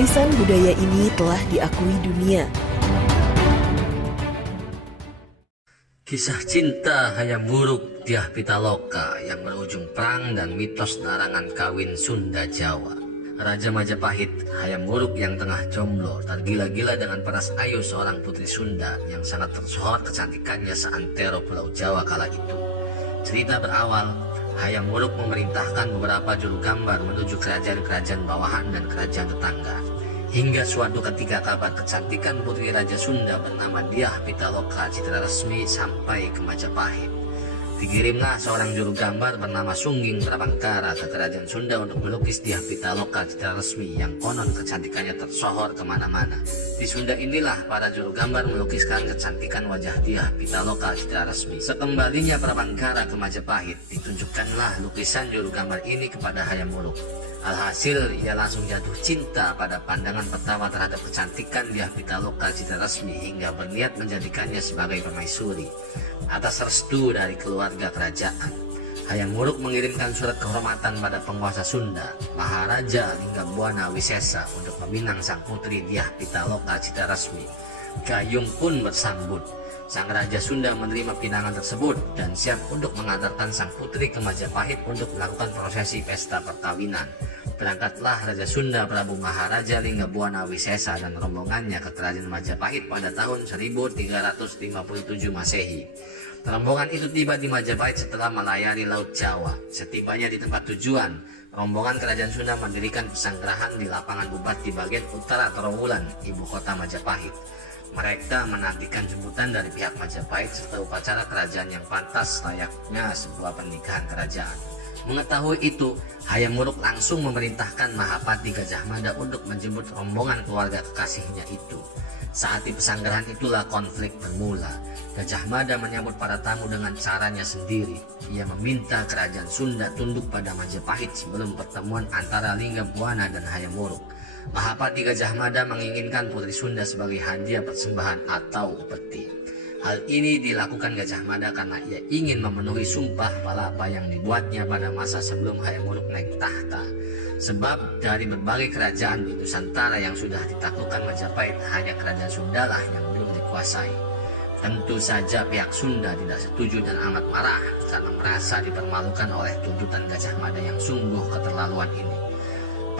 Warisan budaya ini telah diakui dunia. Kisah cinta Hayam Wuruk Dyah Pitaloka yang berujung perang dan mitos larangan kawin Sunda Jawa. Raja Majapahit, Hayam Wuruk yang tengah jomblo, tergila-gila dengan peras ayu seorang putri Sunda yang sangat tersohor kecantikannya seantero Pulau Jawa kala itu. Cerita berawal, Hayam Wuruk memerintahkan beberapa juru gambar menuju kerajaan-kerajaan bawahan dan kerajaan tetangga. Hingga suatu ketika kabar kecantikan putri Raja Sunda bernama Dyah Pitaloka secara resmi sampai ke Majapahit. Dikirimlah seorang juru gambar bernama Sungging Prabangkara ke kerajaan Sunda untuk melukis Dyah Pitaloka secara resmi yang konon kecantikannya tersohor kemana-mana. Di Sunda inilah para juru gambar melukiskan kecantikan wajah Dyah Pitaloka secara resmi. Sekembalinya Prabangkara ke Majapahit, ditunjukkanlah lukisan juru gambar ini kepada Hayam Wuruk. Alhasil ia langsung jatuh cinta pada pandangan pertama terhadap kecantikan Dyah Pitaloka secara resmi hingga berniat menjadikannya sebagai permaisuri. Atas restu dari keluarga kerajaan, Hayam Wuruk mengirimkan surat kehormatan pada penguasa Sunda, Maharaja Linggabwana Wisesa, untuk meminang sang putri Dyah Pitaloka secara resmi. Gayung pun bersambut. Sang Raja Sunda menerima pinangan tersebut dan siap untuk mengantarkan sang putri ke Majapahit untuk melakukan prosesi pesta perkawinan. Berangkatlah Raja Sunda Prabu Maharaja Linggabwana Wisesa dan rombongannya ke kerajaan Majapahit pada tahun 1357 Masehi. Rombongan itu tiba di Majapahit setelah melayari Laut Jawa. Setibanya di tempat tujuan, rombongan kerajaan Sunda mendirikan pesanggrahan di lapangan Bupati bagian utara Trowulan, ibu kota Majapahit. Mereka menantikan jemputan dari pihak Majapahit serta upacara kerajaan yang pantas layaknya sebuah pernikahan kerajaan. Mengetahui itu, Hayam Wuruk langsung memerintahkan Mahapati Gajah Mada untuk menjemput rombongan keluarga kekasihnya itu. Saat di pesanggrahan itulah konflik bermula. Gajah Mada menyambut para tamu dengan caranya sendiri. Ia meminta kerajaan Sunda tunduk pada Majapahit sebelum pertemuan antara Linggabwana dan Hayam Wuruk. Mahapati Gajah Mada menginginkan putri Sunda sebagai hadiah persembahan atau upeti. Hal ini dilakukan Gajah Mada karena ia ingin memenuhi sumpah palapa yang dibuatnya pada masa sebelum Hayam Wuruk naik tahta. Sebab dari berbagai kerajaan di Nusantara yang sudah ditaklukkan Majapahit, hanya kerajaan Sunda lah yang belum dikuasai. Tentu saja pihak Sunda tidak setuju dan amat marah karena merasa dipermalukan oleh tuntutan Gajah Mada yang sungguh keterlaluan ini.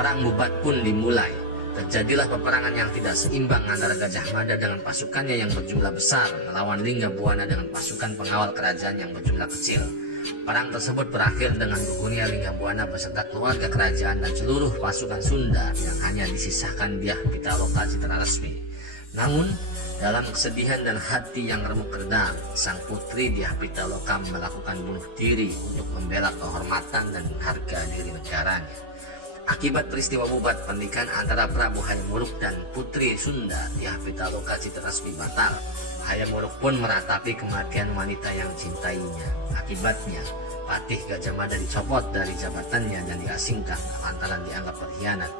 Perang bubat pun dimulai. Terjadilah peperangan yang tidak seimbang antara Gajah Mada dengan pasukannya yang berjumlah besar melawan Linggabwana dengan pasukan pengawal kerajaan yang berjumlah kecil. Perang tersebut berakhir dengan gugurnya Linggabwana beserta keluarga kerajaan dan seluruh pasukan Sunda yang hanya disisahkan Dyah Pitaloka secara resmi. Namun, dalam kesedihan dan hati yang remuk redam, sang putri Dyah Pitaloka melakukan bunuh diri untuk membela kehormatan dan harga diri negaranya. Akibat peristiwa bubat, pernikahan antara Prabu Hayam Wuruk dan putri Sunda Dyah Pitaloka secara resmi batal. Hayam Wuruk pun meratapi kematian wanita yang dicintainya. Akibatnya, Patih Gajah Mada dicopot dari jabatannya dan diasingkan lantaran dianggap berkhianat.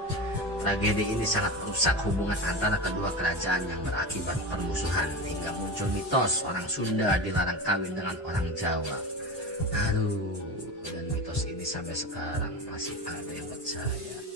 Tragedi ini sangat merusak hubungan antara kedua kerajaan yang berakibat permusuhan hingga muncul mitos orang Sunda dilarang kawin dengan orang Jawa. Aduh, dan mitos ini sampai sekarang masih ada yang percaya.